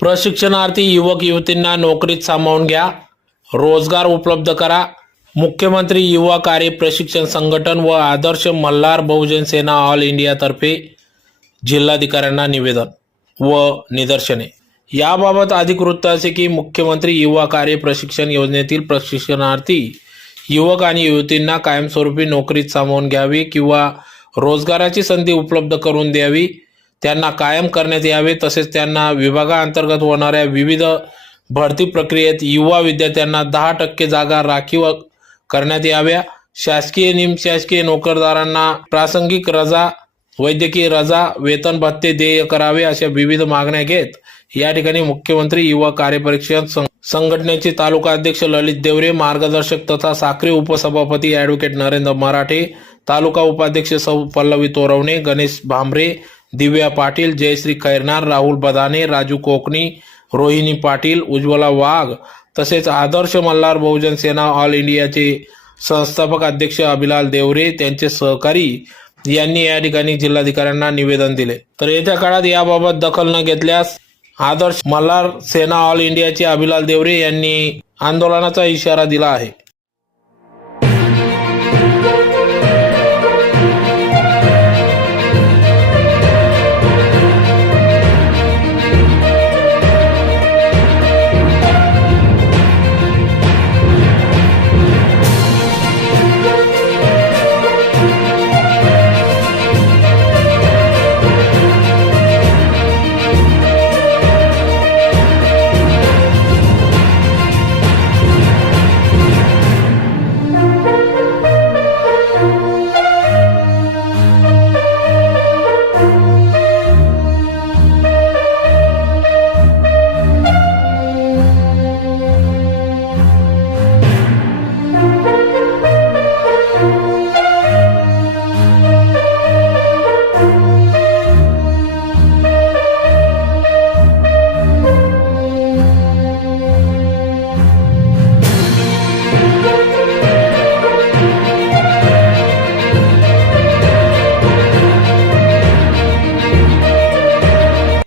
प्रशिक्षणार्थी युवक युवतींना नोकरीत सामावून घ्या, रोजगार उपलब्ध करा। मुख्यमंत्री युवा कार्य प्रशिक्षण संघटन व आदर्श मल्हार बहुजन सेना ऑल इंडिया तर्फे जिल्हाधिकाऱ्यांना निवेदन व निदर्शने। याबाबत अधिक वृत्त असे की मुख्यमंत्री युवा कार्य प्रशिक्षण योजनेतील प्रशिक्षणार्थी युवक आणि युवतींना कायमस्वरूपी नोकरीत सामावून घ्यावे किंवा रोजगाराची संधी उपलब्ध करून द्यावी, त्यांना कायम करण्यात यावे। तसेच त्यांना विभागाअंतर्गत होणाऱ्या विविध भरती प्रक्रियेत युवा विद्यार्थ्यांना 10% जागा राखीव करण्यात याव्या। शासकीय निमशासकीय नोकरदारांना प्रासंगिक रजा, वैद्यकीय रजा, वेतन भत्ते देय करावे अशा विविध मागण्या घेत या ठिकाणी मुख्यमंत्री युवा कार्यप्रशिक्षण संघटनेचे तालुका अध्यक्ष ललित देवरे, मार्गदर्शक तथा साक्री उपसभापती ॲडव्होकेट नरेंद्र मराठे, तालुका उपाध्यक्ष सौ पल्लवी तोरवणे, गणेश भांबरे, दिव्या पाटील, जयश्री खैरनार, राहुल बदाने, राजू कोकणी, रोहिणी पाटील, उज्ज्वला वाघ तसेच आदर्श मल्हार बहुजन सेना ऑल इंडियाचे संस्थापक अध्यक्ष अभिलाल देवरे त्यांचे सहकारी यांनी या ठिकाणी जिल्हाधिकाऱ्यांना निवेदन दिले। तर येत्या काळात याबाबत दखल न घेतल्यास आदर्श मल्हार सेना ऑल इंडियाचे अभिलाल देवरे यांनी आंदोलनाचा इशारा दिला आहे।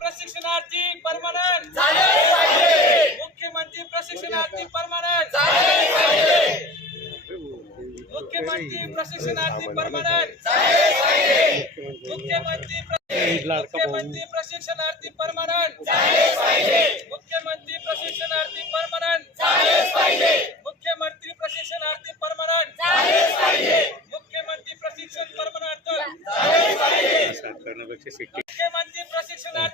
प्रशिक्षणार्थी परमानंट झाले पाहिजे। मुख्यमंत्री प्रशिक्षणार्थी परमानंट झाले पाहिजे। मुख्यमंत्री प्रशिक्षणार्थी परमानंट झाले पाहिजे। मुख्यमंत्री प्रशिक्षणार्थी परमानंट झाले पाहिजे।